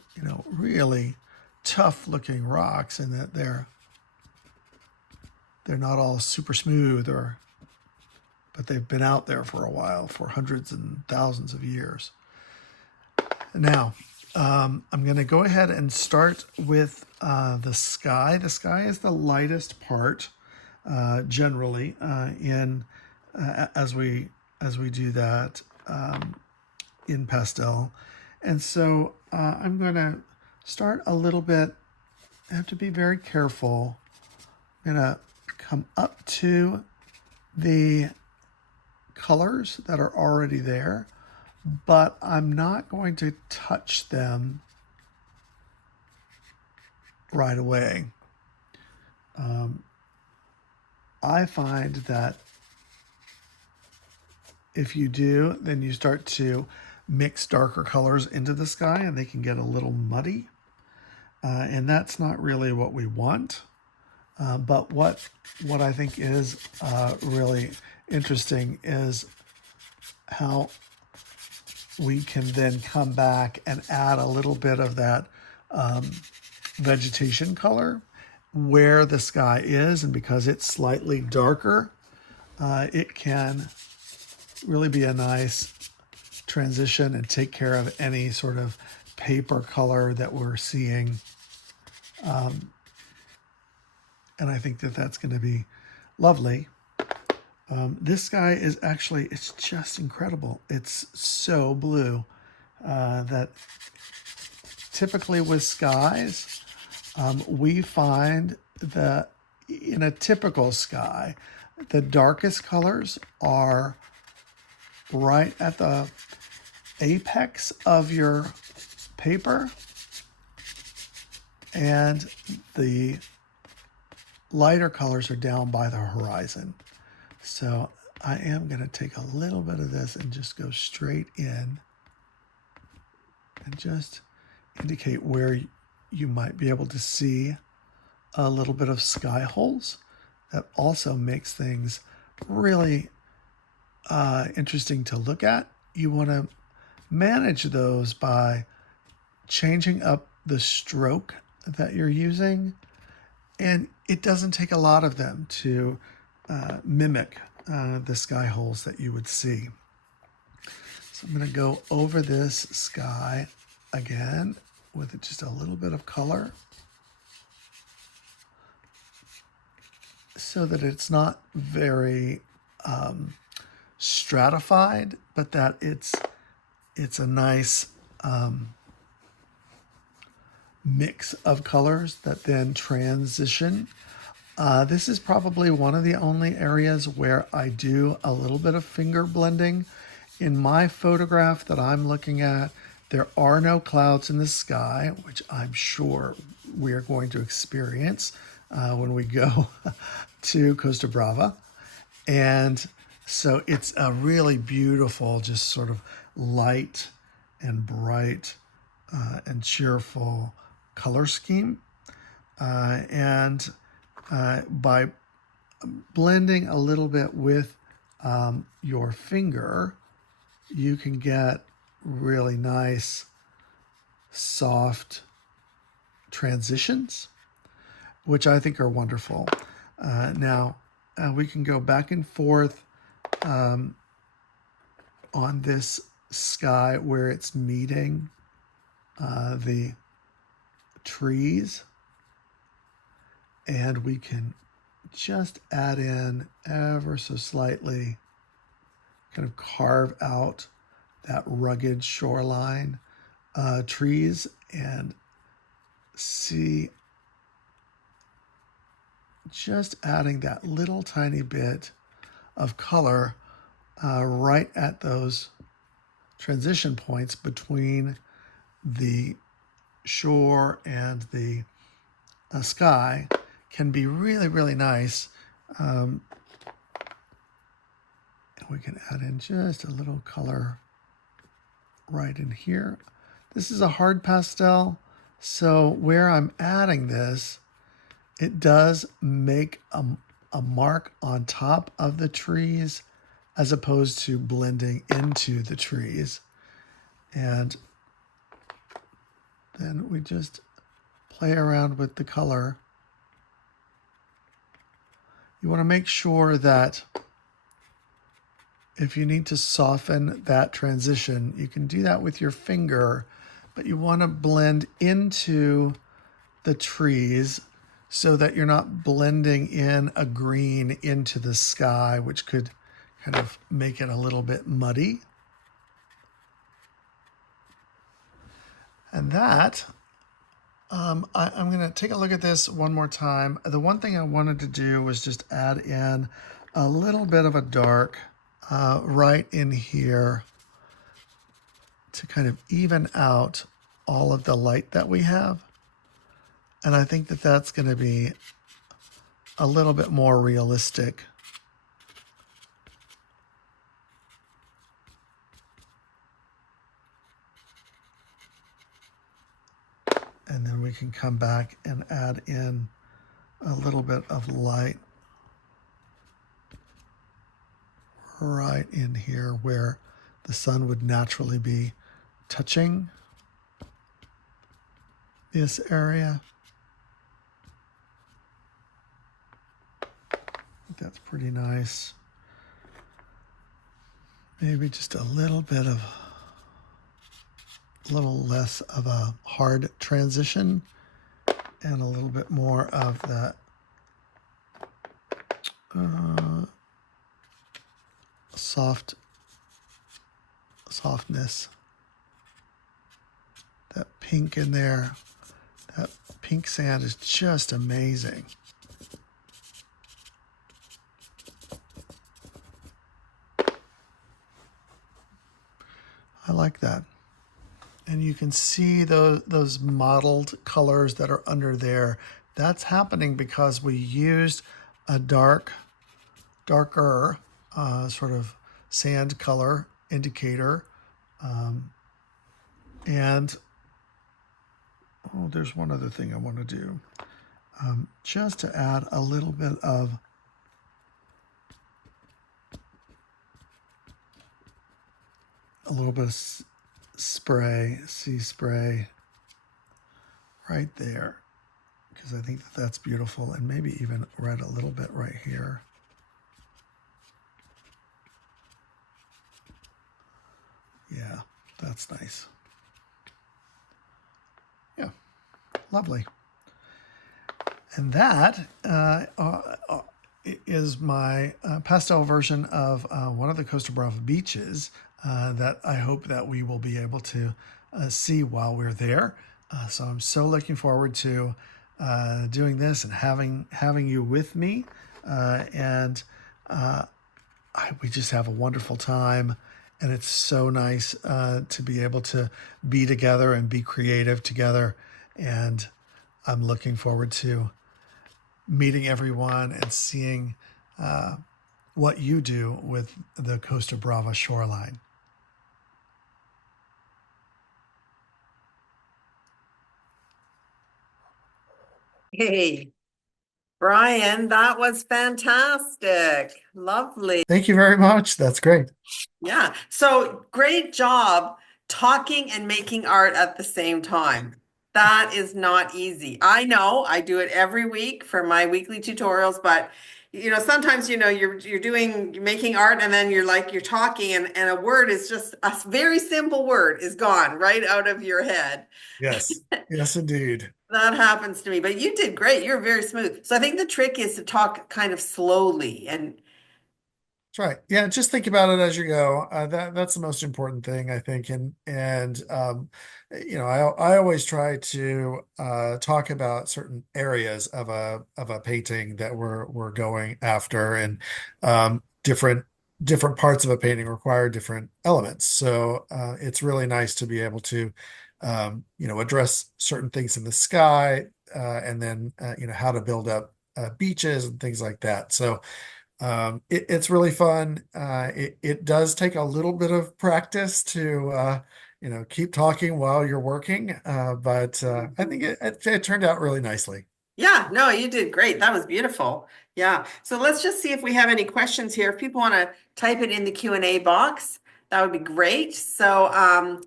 really tough looking rocks and that they're not all super smooth but they've been out there for a while, for hundreds and thousands of years. Now, I'm going to go ahead and start with the sky. The sky is the lightest part generally as we do that in pastel. And so I'm going to start a little bit. I have to be very careful. I'm going to come up to the colors that are already there, but I'm not going to touch them right away. I find that if you do, then you start to mix darker colors into the sky and they can get a little muddy. And that's not really what we want. But what I think is really interesting is how we can then come back and add a little bit of that vegetation color where the sky is, and because it's slightly darker, it can really be a nice transition and take care of any sort of paper color that we're seeing. And I think that that's going to be lovely. This sky is actually, it's just incredible. It's so blue that typically with skies, We find that in a typical sky, the darkest colors are right at the apex of your paper, and the lighter colors are down by the horizon. So I am going to take a little bit of this and just go straight in and just indicate where you might be able to see a little bit of sky holes. That also makes things really interesting to look at. You want to manage those by changing up the stroke that you're using, and it doesn't take a lot of them to mimic the sky holes that you would see. So I'm going to go over this sky again with just a little bit of color so that it's not very stratified, but that it's a nice mix of colors that then transition. This is probably one of the only areas where I do a little bit of finger blending. In my photograph that I'm looking at, there are no clouds in the sky, which I'm sure we are going to experience when we go to Costa Brava. And so it's a really beautiful, just sort of light and bright and cheerful color scheme. And by blending a little bit with your finger, you can get really nice, soft transitions, which I think are wonderful. Now, we can go back and forth on this sky where it's meeting the trees, and we can just add in ever so slightly, kind of carve out that rugged shoreline trees, and see just adding that little tiny bit of color right at those transition points between the shore and the sky can be really, really nice. And we can add in just a little color right in here. This is a hard pastel, so where I'm adding this, it does make a mark on top of the trees as opposed to blending into the trees. And then we just play around with the color. You want to make sure that if you need to soften that transition, you can do that with your finger, but you want to blend into the trees so that you're not blending in a green into the sky, which could kind of make it a little bit muddy. And that, I'm going to take a look at this one more time. The one thing I wanted to do was just add in a little bit of a dark right in here to kind of even out all of the light that we have. And I think that that's going to be a little bit more realistic. And then we can come back and add in a little bit of light right in here where the sun would naturally be touching this area. I think that's pretty nice. Maybe just a little less of a hard transition and a little bit more of that softness, that pink in there, That pink sand is just amazing. I like that. And you can see those mottled colors that are under there. That's happening because we used a darker sort of sand color indicator. And oh, there's one other thing I want to do. Just to add a little bit of spray, sea spray right there, because I think that that's beautiful, and maybe even red a little bit right here. Yeah, that's nice. Yeah, lovely. And that is my pastel version of one of the Costa Brava beaches that I hope that we will be able to see while we're there. So I'm so looking forward to doing this and having you with me. And we just have a wonderful time. And it's so nice to be able to be together and be creative together. And I'm looking forward to meeting everyone and seeing what you do with the Costa Brava shoreline. Hey, Bryan, that was fantastic. Lovely. Thank you very much. That's great. Yeah. So great job talking and making art at the same time. That is not easy. I know I do it every week for my weekly tutorials, but sometimes you're making art and then you're talking and a word is just a very simple word is gone right out of your head. Yes. Yes, indeed. That happens to me, but you did great. You're very smooth. So I think the trick is to talk kind of slowly and That's right. Yeah, just think about it as you go. That's the most important thing, I think. I always try to talk about certain areas of a painting that we're going after, and different parts of a painting require different elements. So it's really nice to be able to address certain things in the sky, and then how to build up beaches and things like that. So it's really fun. It does take a little bit of practice to keep talking while you're working, but I think it turned out really nicely. yeah, no, you did great. That was beautiful. Yeah. So let's just see if we have any questions here. If people want to type it in the Q&A box, that would be great. So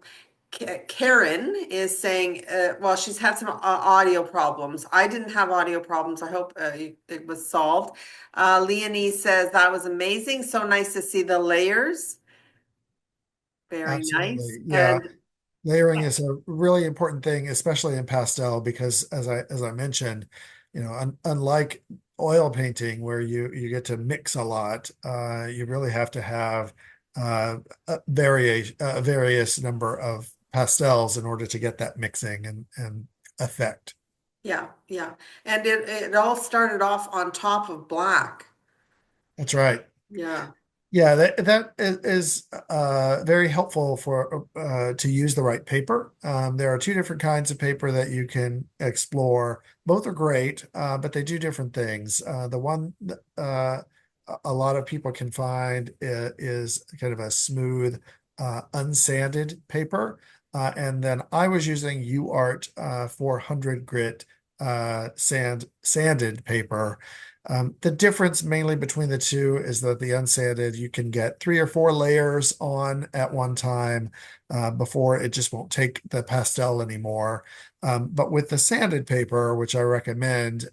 Karen is saying, well, she's had some audio problems. I didn't have audio problems. I hope it was solved. Leonie says that was amazing. So nice to see the layers. Very nice. Absolutely. Yeah. And Layering is a really important thing, especially in pastel, because as I mentioned, unlike oil painting where you get to mix a lot, you really have to have a various number of pastels in order to get that mixing and effect. yeah, yeah. And it all started off on top of black. That's right. Yeah. Yeah, that is very helpful for to use the right paper. There are two different kinds of paper that you can explore. Both are great, but they do different things. The one a lot of people can find is kind of a smooth, unsanded paper. And then I was using UArt 400 grit sanded paper. The difference mainly between the two is that the unsanded, you can get 3 or 4 layers on at one time before it just won't take the pastel anymore. But with the sanded paper, which I recommend,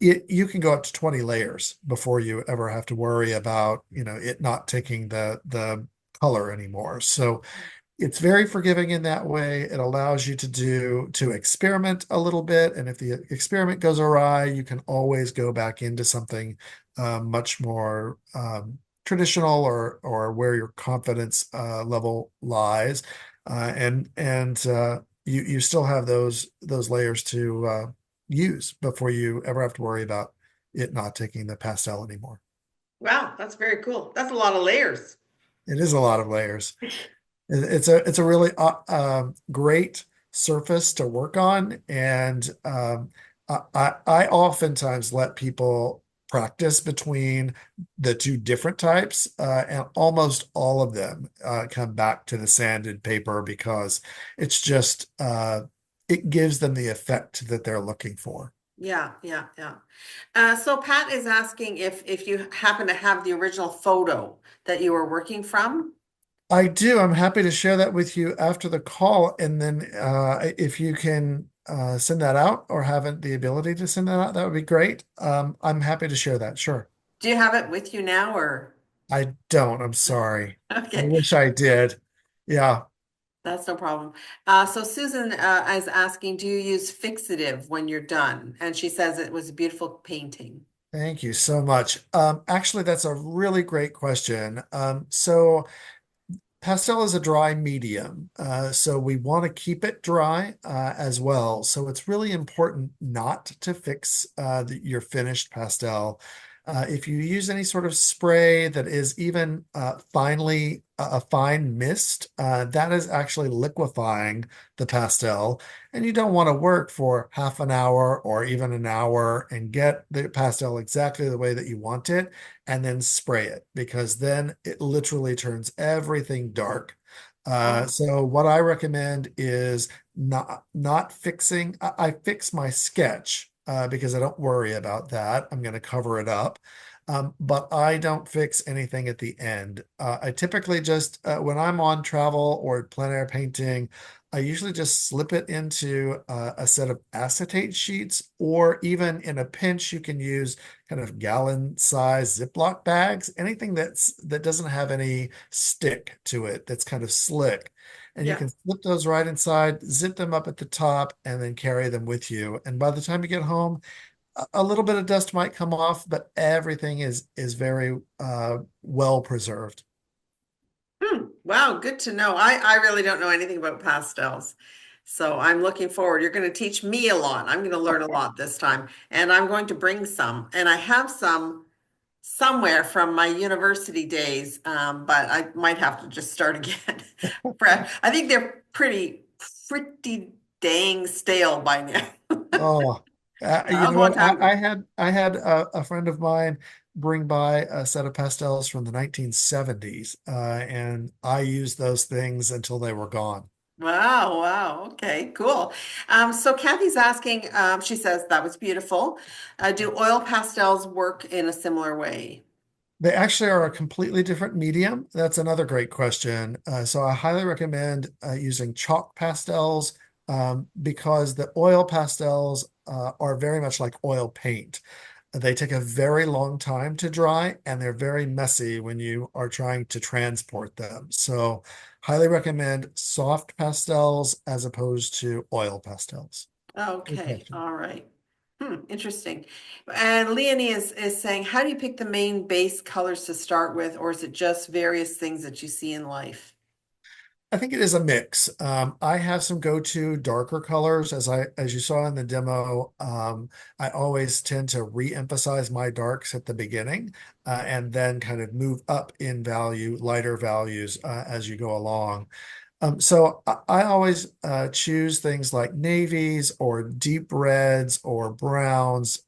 you can go up to 20 layers before you ever have to worry about, it not taking the color anymore. So it's very forgiving in that way. It allows you to experiment a little bit, and if the experiment goes awry, you can always go back into something much more traditional or where your confidence level lies. you still have those layers to use before you ever have to worry about it not taking the pastel anymore. Wow, that's very cool. That's a lot of layers. It is a lot of layers. It's a really great surface to work on, and I oftentimes let people practice between the two different types, and almost all of them come back to the sanded paper because it's just it gives them the effect that they're looking for. Yeah, yeah, yeah. So Pat is asking if you happen to have the original photo that you were working from. I do. I'm happy to share that with you after the call. And then if you can send that out or have the ability to send that out, that would be great. I'm happy to share that. Sure. Do you have it with you now or? I don't. I'm sorry. I Okay, wish I did. Yeah. that's no problem. So Susan is asking, do you use fixative when you're done? And she says it was a beautiful painting. Thank you so much. Actually, that's a really great question. So pastel is a dry medium, so we want to keep it dry as well. So it's really important not to fix your finished pastel. If you use any sort of spray that is even finely a fine mist, that is actually liquefying the pastel, and you don't want to work for half an hour or even an hour and get the pastel exactly the way that you want it and then spray it because then it literally turns everything dark. Oh, So what I recommend is not fixing. I fix my sketch because I don't worry about that. I'm going to cover it up. But I don't fix anything at the end. I typically just, when I'm on travel or plein air painting, I usually just slip it into a set of acetate sheets, or even in a pinch, you can use kind of gallon size Ziploc bags, anything that doesn't have any stick to it, that's kind of slick. And you yeah. can slip those right inside, zip them up at the top, and then carry them with you. And by the time you get home, a little bit of dust might come off, but everything is very well preserved. Wow, good to know. I really don't know anything about pastels. So I'm looking forward. You're going to teach me a lot. I'm going to learn a lot this time. And I'm going to bring some. And I have some somewhere from my university days, but I might have to just start again. I think they're pretty dang stale by now. Oh, That you was know a long what? time ago. I had a friend of mine bring by a set of pastels from the 1970s, and I used those things until they were gone. Wow, wow. Okay, cool. So Kathy's asking, she says that was beautiful. Do oil pastels work in a similar way? They actually are a completely different medium. That's another great question. So I highly recommend using chalk pastels because the oil pastels are very much like oil paint. They take a very long time to dry and they're very messy when you are trying to transport them. So highly recommend soft pastels as opposed to oil pastels. Good Okay, question. all right. Interesting. And Leonie is saying, how do you pick the main base colors to start with, or is it just various things that you see in life? I think it is a mix. I have some go-to darker colors, as you saw in the demo. I always tend to re-emphasize my darks at the beginning, and then kind of move up in value, lighter values as you go along. So I always choose things like navies or deep reds or browns,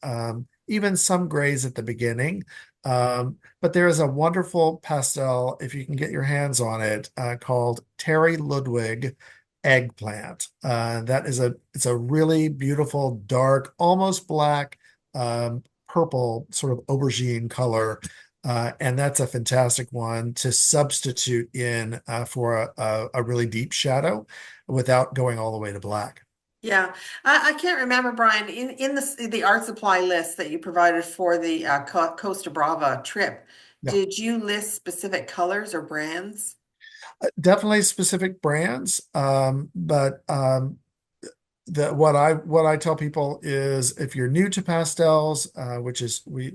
even some grays at the beginning. But there is a wonderful pastel, if you can get your hands on it, called Terry Ludwig Eggplant. It's a really beautiful, dark, almost black, purple sort of aubergine color. And that's a fantastic one to substitute in for a really deep shadow without going all the way to black. Yeah, I can't remember, Brian, in the art supply list that you provided for the Costa Brava trip, Yeah, did you list specific colors or brands? definitely specific brands, but what I tell people is if you're new to pastels, which is we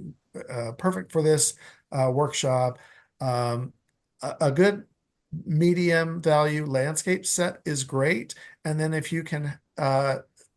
perfect for this workshop, um, a good medium value landscape set is great. And then if you can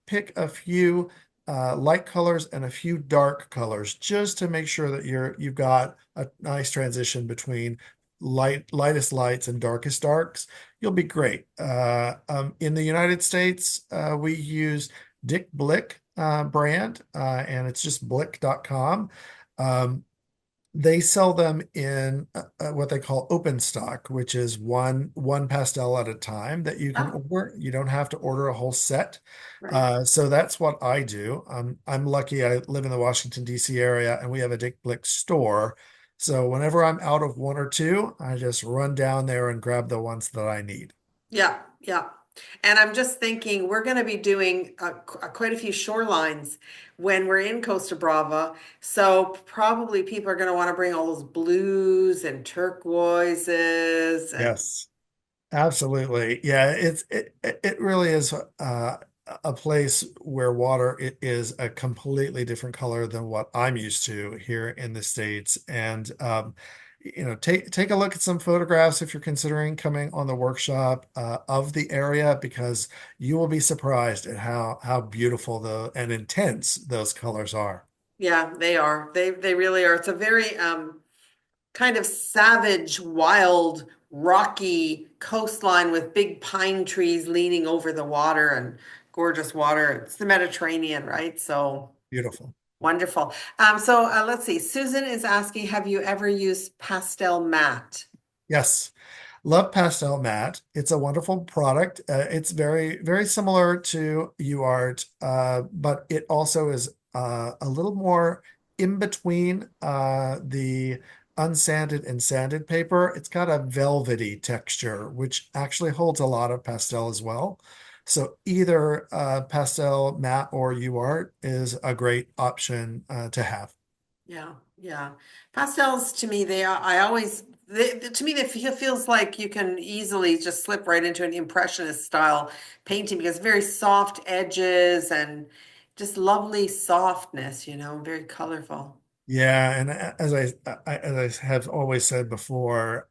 pick a few light colors and a few dark colors, just to make sure that you've got a nice transition between lightest lights and darkest darks, you'll be great. In the United States, we use Dick Blick brand, and it's just blick.com. Um, they sell them in what they call open stock, which is one pastel at a time that you can Oh, order. You don't have to order a whole set. right. So that's what I do. I'm lucky. I live in the Washington, D.C. area, and we have a Dick Blick store. So whenever I'm out of one or two, I just run down there and grab the ones that I need. Yeah, yeah. And I'm just thinking we're going to be doing quite a few shorelines when we're in Costa Brava. So probably people are going to want to bring all those blues and turquoises and Yes. Absolutely. Yeah, it really is a place where is a completely different color than what I'm used to here in the States. And take a look at some photographs if you're considering coming on the workshop of the area, because you will be surprised at how beautiful and intense those colors are. yeah, they are. They really are. It's a very kind of savage, wild, rocky coastline with big pine trees leaning over the water and gorgeous water. It's the Mediterranean, right? So Beautiful. wonderful. Let's see. Susan is asking, have you ever used pastel matte? Yes. Love Pastel Matte. It's a wonderful product. It's very, very similar to UArt, but it also is a little more in between the unsanded and sanded paper. It's got a velvety texture, which actually holds a lot of pastel as well. So either Pastel Matte or UArt is a great option to have. Yeah, yeah. Pastels to me, I always, to me, feels like you can easily just slip right into an impressionist style painting because very soft edges and just lovely softness, very colorful. Yeah, and as I have always said before,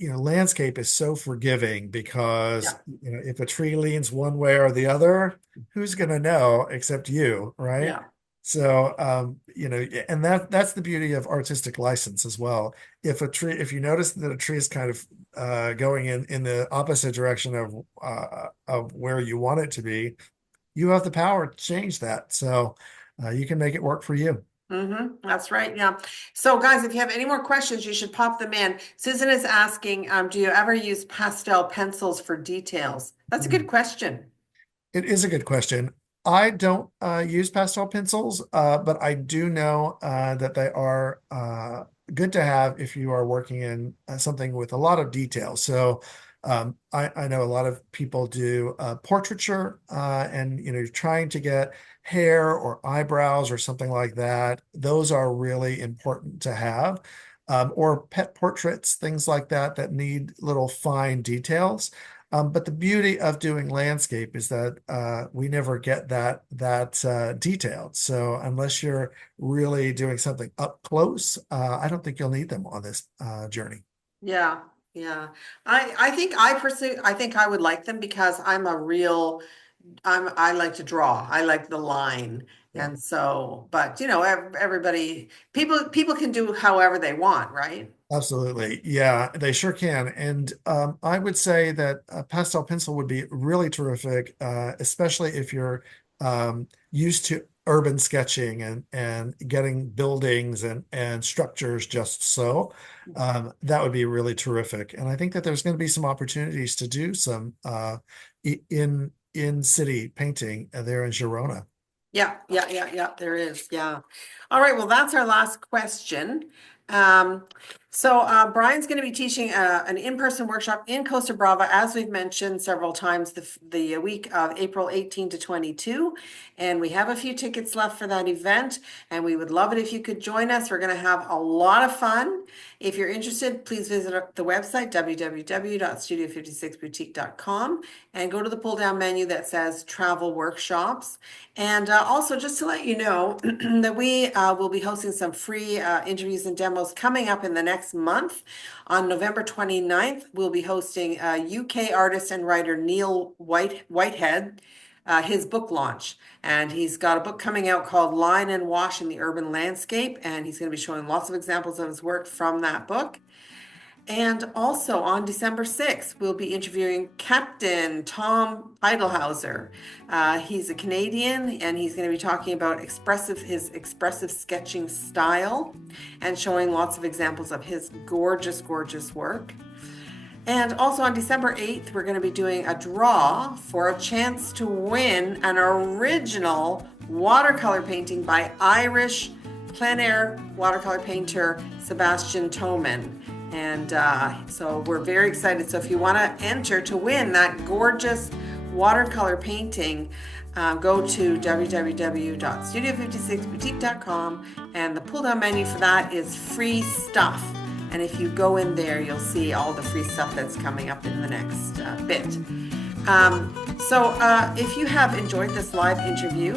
landscape is so forgiving because, Yeah, if a tree leans one way or the other, who's going to know except you, right? yeah, So, and that's the beauty of artistic license as well. If you notice that a tree is kind of going in the opposite direction of where you want it to be, you have the power to change that. So, you can make it work for you. that's right. Yeah. So guys, if you have any more questions, you should pop them in. Susan is asking, do you ever use pastel pencils for details? That's a good question. It is a good question. I don't use pastel pencils, but I do know that they are good to have if you are working in something with a lot of detail. So I know a lot of people do portraiture, and you're trying to get hair or eyebrows or something like that. Those are really important to have. Or pet portraits, things like that need little fine details. But the beauty of doing landscape is that we never get that detailed. So unless you're really doing something up close, I don't think you'll need them on this journey. Yeah, yeah. I think I think I would like them because I like to draw. I like the line. Yeah. And so, but everybody, people can do however they want, right? Absolutely. Yeah, they sure can. And I would say that a pastel pencil would be really terrific, especially if you're used to urban sketching and getting buildings and structures just so. That would be really terrific. And I think that there's going to be some opportunities to do some in city painting there in Girona. Yeah, yeah, yeah, yeah, there is. Yeah. All right, well, that's our last question. Um, Brian's going to be teaching an in-person workshop in Costa Brava, as we've mentioned several times, the week of April 18 to 22. And we have a few tickets left for that event, and we would love it if you could join us. We're going to have a lot of fun. If you're interested, please visit the website, www.studio56boutique.com, and go to the pull-down menu that says Travel Workshops. And also, just to let you know that we will be hosting some free interviews and demos coming up in the next next month. On November 29th, we'll be hosting UK artist and writer Neil Whitehead, his book launch. And he's got a book coming out called Line and Wash in the Urban Landscape, and he's going to be showing lots of examples of his work from that book. And also on December 6th, we'll be interviewing Captain Tom Eidelhauser. He's a Canadian, and he's going to be talking about his expressive sketching style and showing lots of examples of his gorgeous, gorgeous work. And also on December 8th, we're going to be doing a draw for a chance to win an original watercolor painting by Irish plein air watercolor painter Sebastian Toman. And so we're very excited. So if you want to enter to win that gorgeous watercolor painting, go to www.studio56boutique.com, and the pull down menu for that is free stuff. And if you go in there, you'll see all the free stuff that's coming up in the next bit. If you have enjoyed this live interview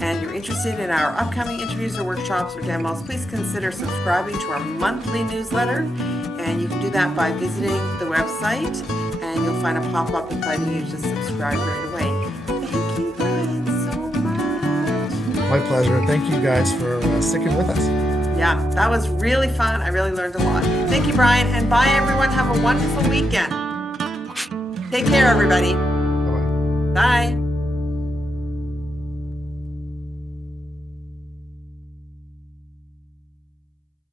and you're interested in our upcoming interviews or workshops or demos, please consider subscribing to our monthly newsletter. And you can do that by visiting the website, and you'll find a pop-up inviting you to subscribe right away. Thank you, Bryan, so much. My pleasure. Thank you guys for sticking with us. Yeah, that was really fun. I really learned a lot. Thank you, Bryan, and bye, everyone. Have a wonderful weekend. Take care, everybody. Bye-bye. Bye.